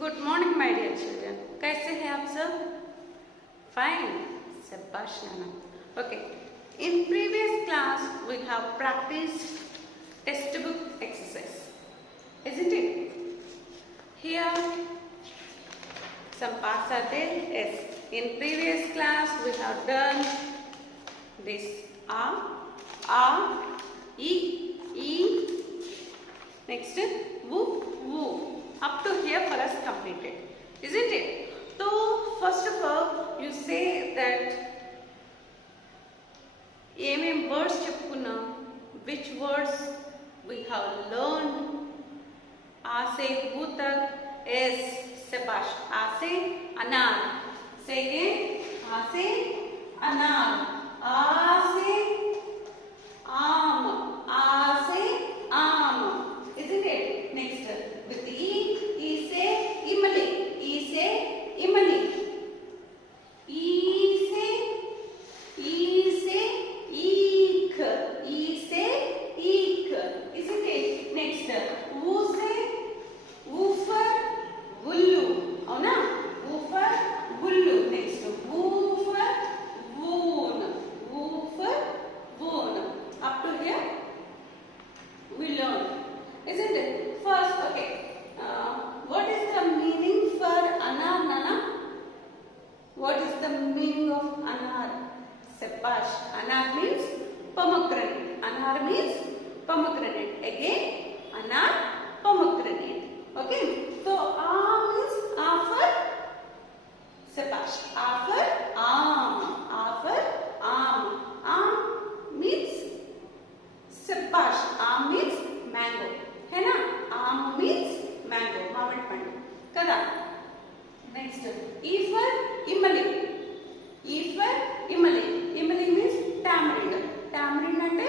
Good morning my dear children, कैसे हैं आप सब? फाइन, शाबाश नाना। Okay, in previous class we have practiced textbook exercise, isn't it? Here some parts are there. Yes, in previous class we have done this a, e, next wu, woo. Up to here for us completed, isn't it? So first of all you say that ఏమేం words చెప్పుకున్నాం, which words we have learned. A से woo तक, yes, शाबाश. A से अनार, say again. A से अनार, आ से आम, आ से आम, isn't it? Next with e से इमली, e से इमली, e से ईख, e से ईख, isn't it? Next वो से वूफर गुल्लू, हो ना, वूफर गुल्लू. Next वूफर वून, वूफर वून. Up to here we learn, isn't it? First, okay, what is the meaning for anar, Nana? What is the meaning of anar? Shabash. Anar means pomegranate. Anar means pomegranate. Again, anar, pomegranate. Okay. So, a means a for shabash. A for aam. A for aam. Aam means shabash. Aam means mango. है ना? आम means mango, मावट पंडु. कदा? Next, E for इमली. E for इमली. इमली means tamarind. Tamarind అంటే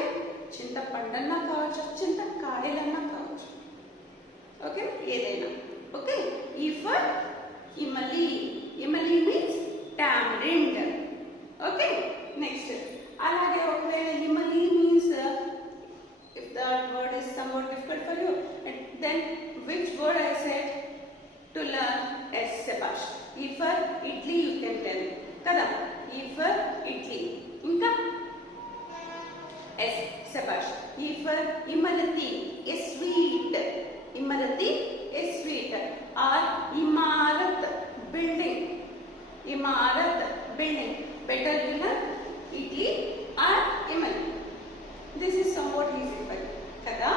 చింతపండన్నా కావచ్చు, చింతకాయలన్నా కావచ్చు. ఓకే, ఏదైనా. Okay, E for ఇమలి. ఇమలి means tamarind. Okay, next అలాగే ఒకవేళ ఇమలి means if that word is somewhat difficult for you, then which word I said to learn? S, shabash. E for idli you can tell, kada? E for idli. Inka? S, shabash. E for imalati, is sweet. Imalati is sweet. Or imarat, building. Imarat, building. Better you learn idli or imali. This is somewhat easy for you, kada?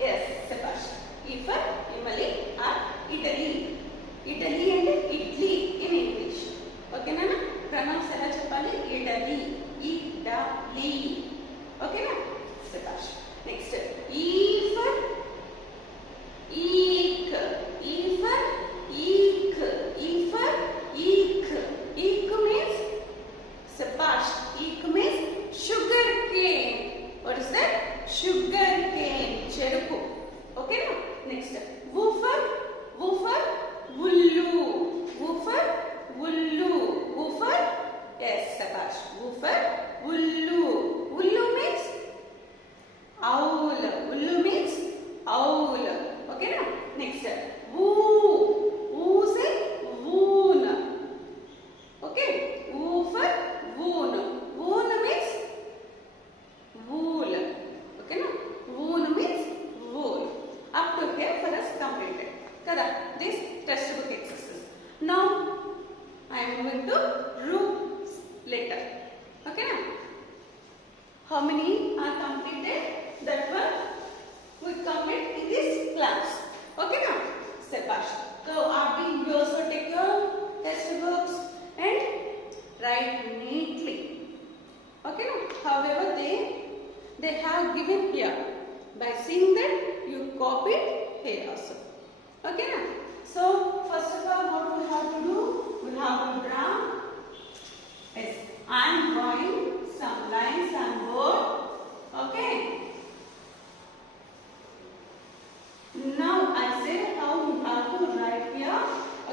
Yes, shabash. E for imali or Italy. Italy and idli in English. Okay na? Pronounce ela cheppali, Italy. Italy. Okay na? Shabash. Next, E for eek. E for eek. E for eek. Eek means shabash. Eek means sugar cane. What is that? Sugar cane. Cheruku. Okay na? Next, woofer. Woofer. Wullu. Woofer. Wullu. Woofer. Yes, shabash. Woofer. Wullu. Wullu means owl. Wullu means owl. Okay na? Next, woo. Woo say woon. Okay. Woofer. Woon. Woon means wool. Okay na? Wool means wool. Up to here for us completed. Kada? This textbook exercise. Now I am moving to root letter. Okay na? How many are completed? That one we complete in this class. Okay na? Shabash. So after you also take your textbooks and write neatly. Okay na? However they have given here. By seeing that you copy here also. Okay na? So first of all what we have to do? We have to draw. Yes, I am drawing some lines on board. Okay. Now I say how you have to write here.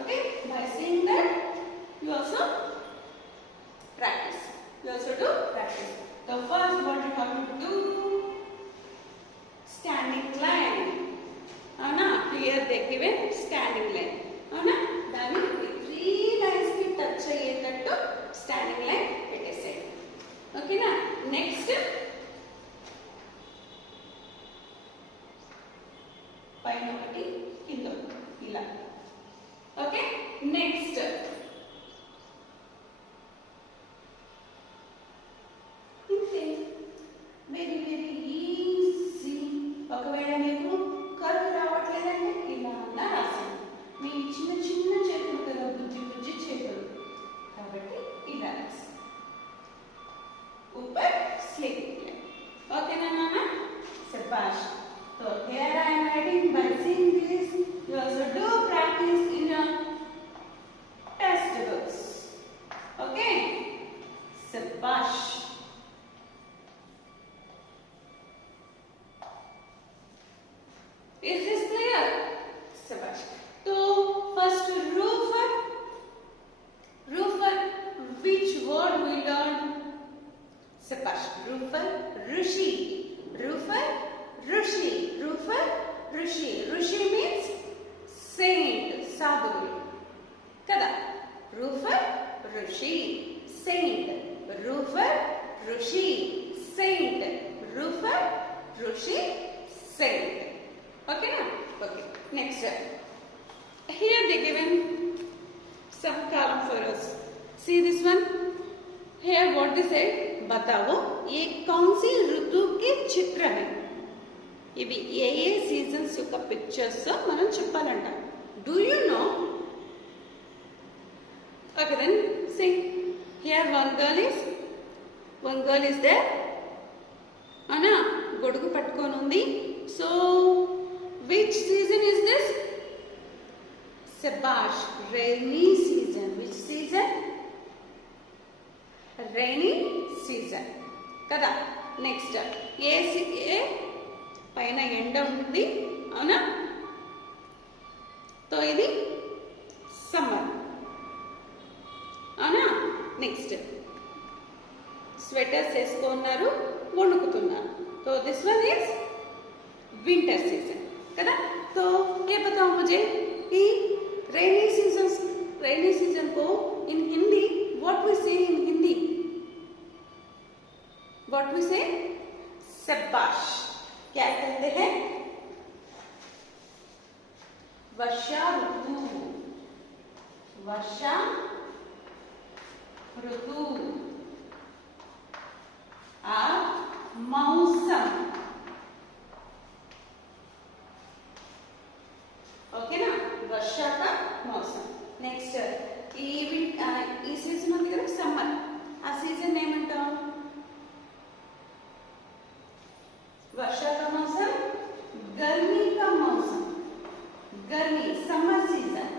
Okay. By seeing that you also practice. You also do practice. So first what you have to do? Standing line. Here they given standing line. పెట్టేటట్టు standing line పెట్టేసేయండి. ఓకేనా? Next పైన ఒకటి కింద ఇలా. Okay, next ఇంతే, very very easy. ఒకవేళ మీకు కర్వ్ రావట్లేదంటే ఇలా అన్నా రాసాను. మీ చిన్న చిన్న చేతులు కదా, బుజ్జి బుజ్జి చేతులు, కాబట్టి ఇలా రాసాను. ऊपर स्लीप. ओके ना मामा? शाबाश. So here I am writing by seeing this. You also do practice in your test books. Okay? Shabash. Is this clear? Shabash. So first roofer. Roofer. Which word we learned? Shabash. Roofer, Rishi. Roofer, Rishi. Roofer, Rishi. Rishi means saint, sadhu. Kada? Roofer, Rishi, saint. Roofer, Rishi, saint. Roofer, Rishi, saint. Okay na? Okay. Next. Here they given some column for us. See this one? Here what they say? बताओ ये कौन सी ऋतु के चित्र है. ఇవి ఏ ఏ seasons యొక్క pictures మనం చెప్పాలంట. Do you know? Okay then sing. Here one girl is there. అనా గొడుగు పట్టుకొని ఉంది. So which season is this? శబాష్, rainy season. Which season? Rainy season కదా. నెక్స్ట్ ఏ పైన ఎండ ఉంది, అవునా? తో ఇది సమ్మర్, అవునా? నెక్స్ట్ స్వెటర్స్ వేసుకున్నారు, వణుకుతున్నారు. तो this one is winter season కదా. तो ये बताओ मुझे कि रेनी सीजन को इन हिंदी व्हाट वी से इन हिंदी? व्हाट वी से? शाबाश. क्या कहते हैं? वर्षा ऋतु. वर्षा ऋतु और मौसम. ओके ना? वर्षा का मौसम. नेक्स्ट ఈ సీజన్ ఉంది కదా సమ్మర్. ఆ సీజన్ ఏమంటాం? वर्षा का मौसम, गर्मी का मौसम. गर्मी, समर सीजन.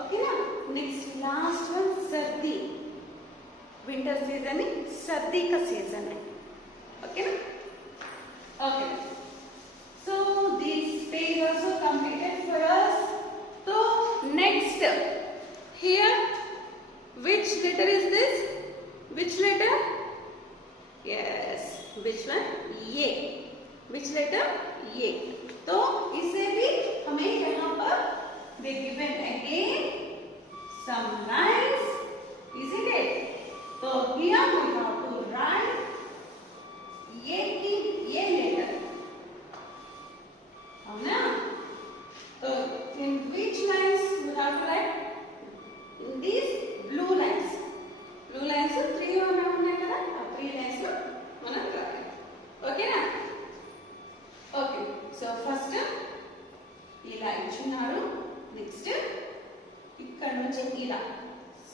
ओके ना? नेक्स्ट लास्ट वन सर्दी. विंटर सीजन है, सर्दी का सीजन है. ओके ना? Okay. So this page also completed for us. So next here which letter is this? Which letter? Yes, which one? ये. Which letter? ये. तो इसे भी हमें यहाँ पर they given again some lines, isn't it? तो here we have to write ये की ये letter, है ना? तो in which lines we have to write? In these blue lines. Blue lines 3 ఉన్నాయి కదా. ఆ 3 lines మనం రాయాలి. ఓకేనా? ఓకే. సో ఫస్ట్ ఇలా ఇచ్చున్నారు. నెక్స్ట్ ఇక్కడ నుంచి ఇలా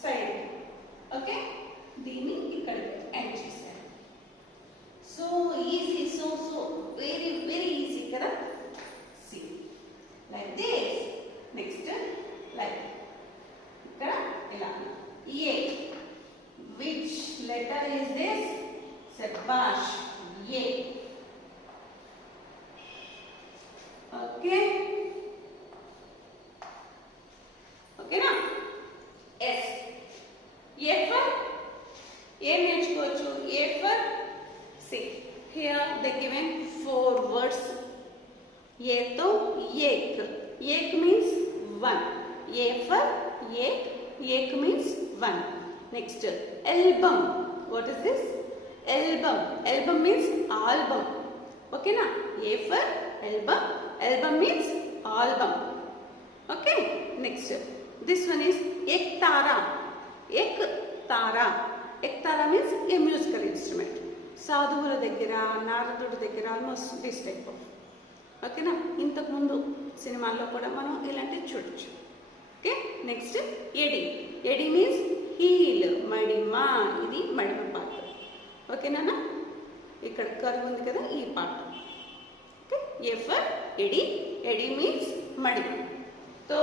సైడ్. ఓకే, దీన్ని ఇక్కడ ఎండ్ చేశారు. So easy, so very very easy కదా. See like this. Next like ఇక్కడ ఇలా. A. Which letter is this? శబాష్, ఏ. ఓకే, ఓకేనా? ఎస్. ఏ ఫర్ ఏం నేర్చుకోవచ్చు? A for see. Here they given 4 words. A తో ఏక్. ఏక్ మీన్స్ 1. ఏ ఫర్ ఏక్. ఏక్ means 1. Next, album. What is this? Album. Album means album. Okay na? A for album. Album means album. Okay. Next, this one is ek tara. Ek tara. Ek tara means a musical instrument. సాధువుల దగ్గర, నారదుడి దగ్గర, almost this type of. ఓకేనా? ఇంతకు ముందు సినిమాల్లో కూడా మనం ఇలాంటివి చూడొచ్చు. ఓకే. నెక్స్ట్ ఎడి. ఎడి మీన్స్ హీల్, మడిమ. ఇది మడిమ పార్ట్. ఓకేనా? ఇక్కడ కర్వ్ ఉంది కదా, ఈ పార్ట్. ఓకే. ఏ ఫర్ ఎడి. ఎడి మీన్స్ మడిమ. సో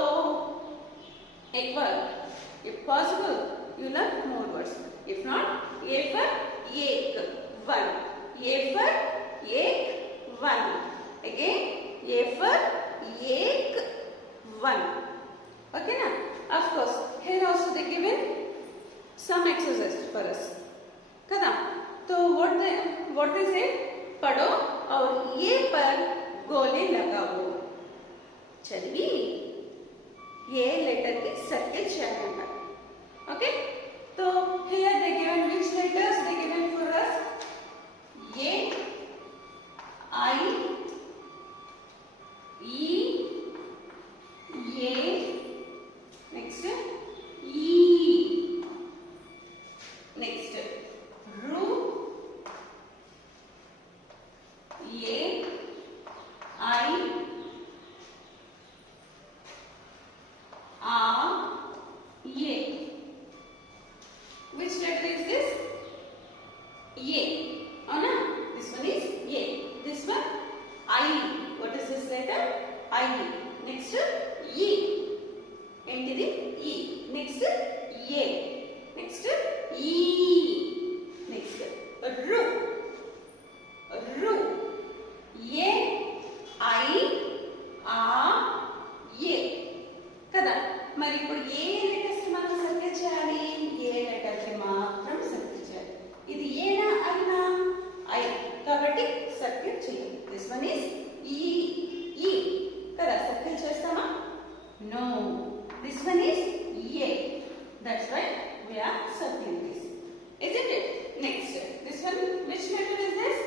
ఎక్వర్. If possible you learn more words. If not, A for ek, one. A for ek, one. Again, A for ek, one. Okay na? Of course, here also they given some exercise for us. Kada? So what they say? पढ़ो और ये पर गोले लगाओ. चलिए ये letter की circle share. Okay, so here they given which letters they given for us? A, I, E, A, next E, next Ru, A, I, A, A. Which letter is this? A. Oh no, this one is A. This one I. What is this letter? I. Next E. Empty the E. Next A. Next E. Next Ru. Ru. A. I. A. A. కదా మరి ఇప్పుడు ఏ letters మనం circle చేయాలి? ఏ letter కి మాత్రం circle చేయాలి. ఇది ఏనా అయినా ఐ కాబట్టి సర్కిల్ చేయాలి. దిస్ వన్ ఇస్ ఈ. ఈ కదా సర్కిల్ చేస్తామా? No. This one is A. That's why we are circling this. Isn't it? Next, this one, which letter is this?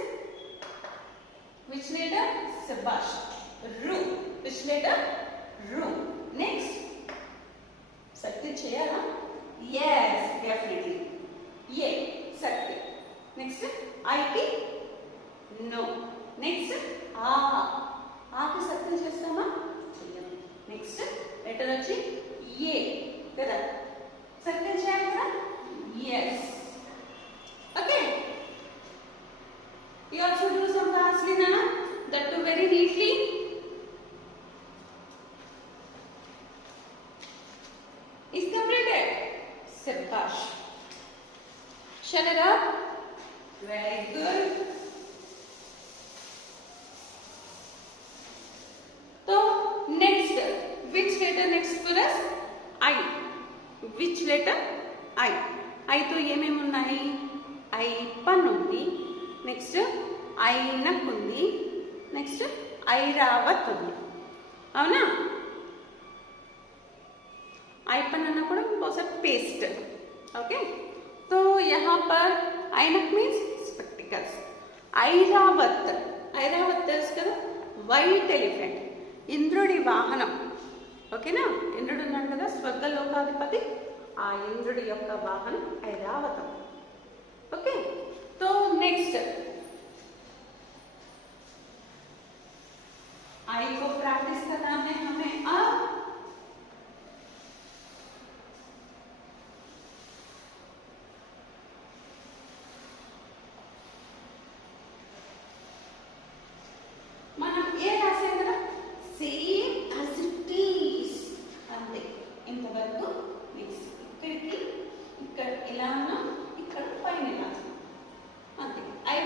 Which letter? Sabash. Ru. Which letter? Ru. Next, circle cheyala? Yes, definitely. A, circle. Next, IT? No. Next, A. A ki circle chestama? Next, letter vachi A. Kada? Circle cheyala kada? Yes. Okay. You also do some tasks, Nana. That too very neatly. Is completed. Sabash. Shut it up. Very good. So next, which letter next for us? I. Which letter? I. I to ఏమేమి ఉన్నాయి? I పన్ ఉంది. Next ఐనక్ ఉంది. Next Airavat ఉంది. అవునా? आईपन अन्ना बहुत paste. Okay, तो यहाँ पर ऐनक मीन्स स्पेक्टिकल्स. ऐरावत. ऐरावत తెలుసు కదా, వైట్ ఎలిఫెంట్, ఇంద్రుడి వాహనం. ఓకేనా? ఇంద్రుడు ఉన్నాడు కదా, స్వర్గలోకాధిపతి. ఆ ఇంద్రుడి యొక్క వాహనం ఐరావతం. ओके, तो नेक्स्ट आई को प्रैक्टिस करना है हमें. अब మనం ఏ రాసాం కదా, సేమ్ యాజ్ ఇట్ ఈస్ అంతే. ఇంతవరకు నెక్స్ట్ ఇక్కడికి ఇక్కడ ఇలా ఉన్నాం, ఇక్కడ పైన ఇలా అంతే. I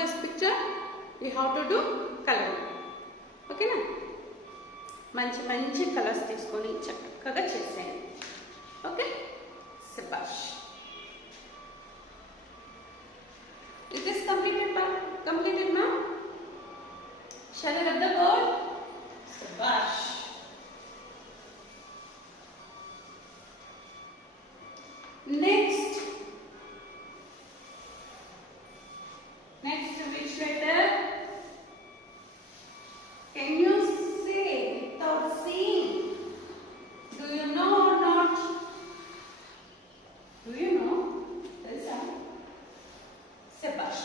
this picture you have to do coloring. Okay na? మంచి మంచి కలర్స్ తీసుకొని చక్కగా చేసేయండి. ఓకే, శభాష్. It is completed now. Shall I rub the board? Shabash. Next which letter? Can you say without seeing? Do you know or not? Do you know? Telsa. Shabash.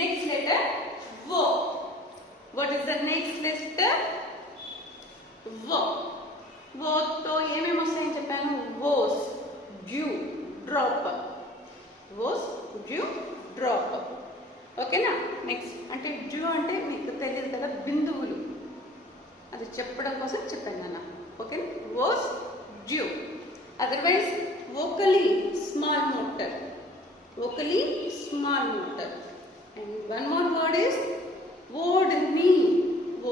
Next letter, wo. What is the next letter? Wo. Wo to ఏమేమి వస్తాయని చెప్పాను? Woes, dew, drop. Woes, dew, drop. ఓకేనా? Next అంటే due అంటే మీకు తెలియదు కదా, బిందువులు. అది చెప్పడం కోసం చెప్పాను అన్న. ఓకేనా? Woes, dew. Otherwise, vocally small motor. Vocally small motor. And one more word is Oddni.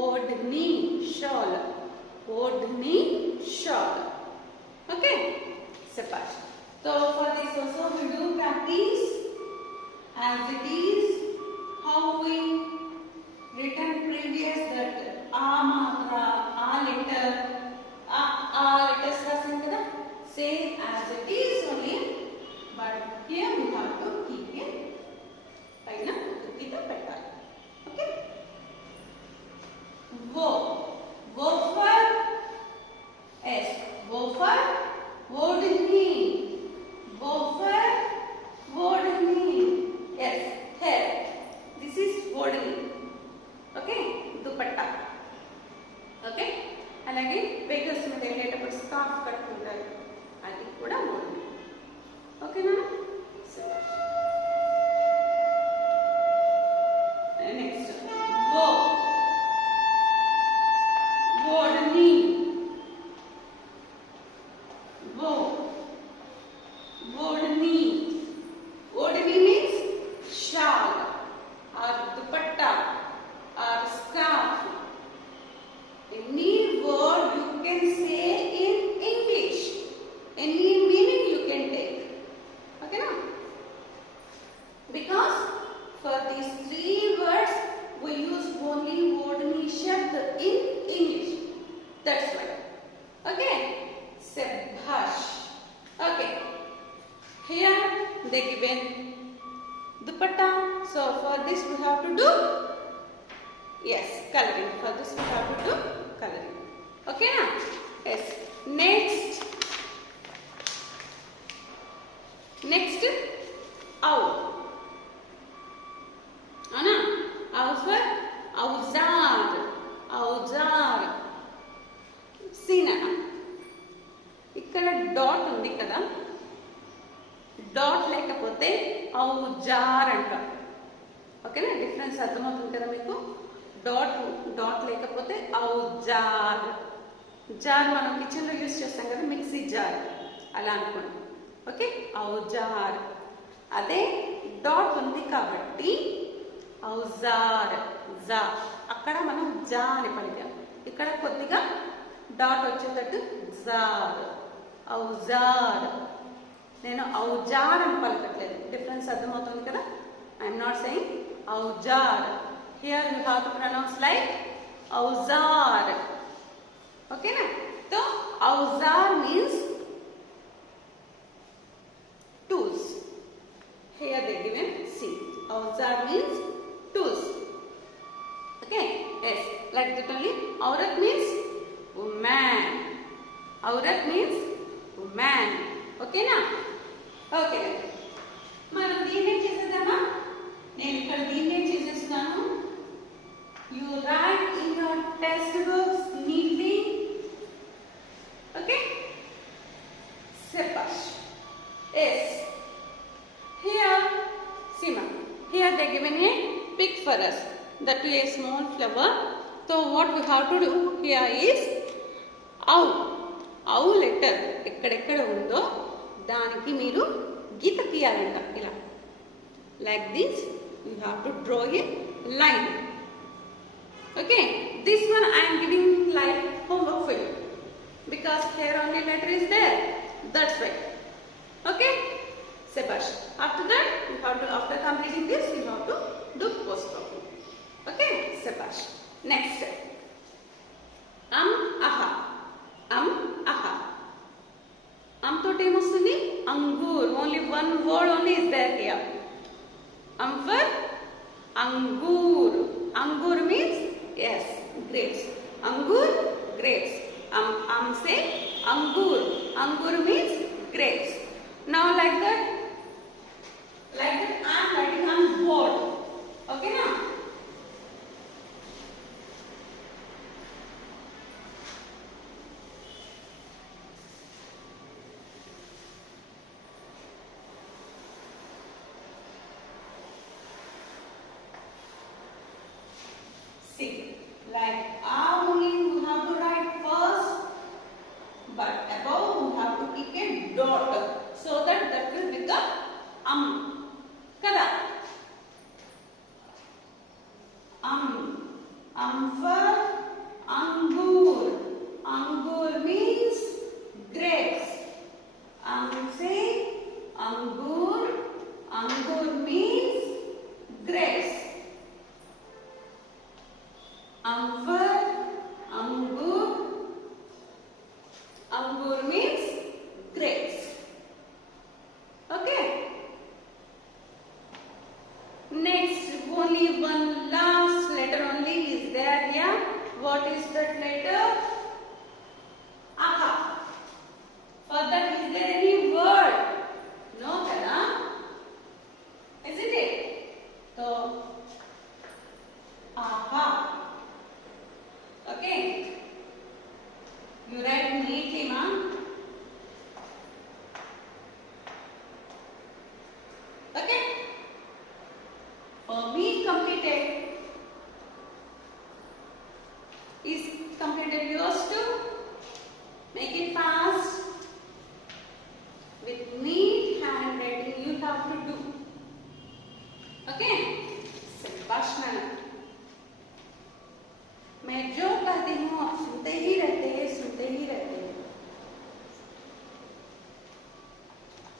Oddni shawl. Oddni shawl. Okay? Shabash. So for this also we do practice as it is how we written previous that a matra, a letter, a letters rasin kada. Same as it is only, but here we have to keep it. Paina kita petali. Okay? Wo. Go for S. Go for Oddni. Go for Oddni. Yes. Hair. This is Oddni. Okay? Dupatta. Okay? అలాగే vehicles మీద వెళ్ళేటప్పుడు scarf కట్టుకుంటారు, అది కూడా Oddni. ఓకేనా? Next wo. Oddni. Wo. Oddni. Oddni means shawl or dupatta or scarf. Any word you can say in English. Any meaning you can take. Okay na? Because for these three words we use only Oddni shabd in English. That's why. Okay? Shabash. Okay. Here they given dupatta. So for this we have to do, yes, coloring. For this we have to do coloring. Okay na? Yes. Next owl. Ana? Owl for awzar. Awzar. సీనా ఇక్కడ dot ఉంది కదా, dot లేకపోతే ఔజార్ అంటారు. ఓకేనా? Difference అర్థమవుతుంది కదా మీకు. Dot లేకపోతే ఔజార్. జార్ మనం కిచెన్లో యూజ్ చేస్తాం కదా, మిక్సీ జార్, అలా అనుకోండి. ఓకే? ఔజార్. అదే డాట్ ఉంది కాబట్టి ఔజార్. జా అక్కడ మనం జా అని పలికాం, ఇక్కడ కొద్దిగా డాట్ వచ్చేటట్టు జార్. ఔజార్. నేను ఔజార్ అని పలకట్లేదు. డిఫరెన్స్ అర్థమవుతుంది కదా. ఐఎమ్ నాట్ సెయింగ్ ఔజార్. Here you have to pronounce like ఔజార్. ఓకేనా? సో ఔజార్ means tools. Here they given see. ఔజార్ means tools. Okay? Yes. Like that only. Aurat means woman. Aurat means woman. Okay na? Okay. మనం దీన్ని చేసేద్దామా? నేను ఇక్కడ దీన్ని చేసేస్తున్నాను. You write in your textbooks neatly. Okay? Shabash. Yes. Here, Sima. Here they given a pic for us. That is a small flower. So what we have to do here is owl letter ఎక్కడెక్కడ ఉందో దానికి మీరు గీత గీయాలంట. ఇలా like this You have to draw a line. Okay, this one I am giving like homework for you because here only letter is there. That's why. Okay, Sebash. After that, you have to, after completing this, you have to do post problem. Okay, Sebash. Next. Aha. Aha. To name of Angur. Only one word only is there here. For Angur. Angur means yes, grapes. Angur, grapes. Say Angur. Angur means grapes. Now like that I am writing on board. Okay now? See, like only you have to write first, but above you have to keep a dot so that will become Kada. For Angur. Angur means grapes. Say Angur. Angur means grapes. For Angur. Angur means grapes. Okay. Next, only one last letter only is there here. What is that letter? Aha. For that, is there any word? No, Kada. Isn't it? So, aha. Okay. You write neatly, ma. Okay. For me, completed. Is completed yours too? Make it fast. With neat handwriting you have to do. Okay? Sebastian. मैं जो कहती हूँ आप सुनते ही रहते हैं, सुनते ही रहते हैं.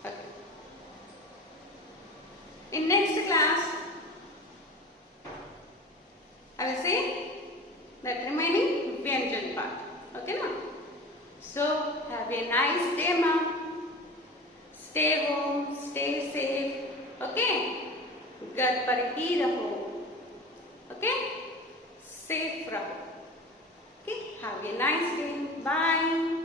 Okay. In next class, I will say that remaining Vyanjan part. Okay, now? So, have a nice day, ma'am. Stay home, stay safe. Okay? घर पर ही रहो. Okay? Safe रहो. Okay? Have a nice day. Bye.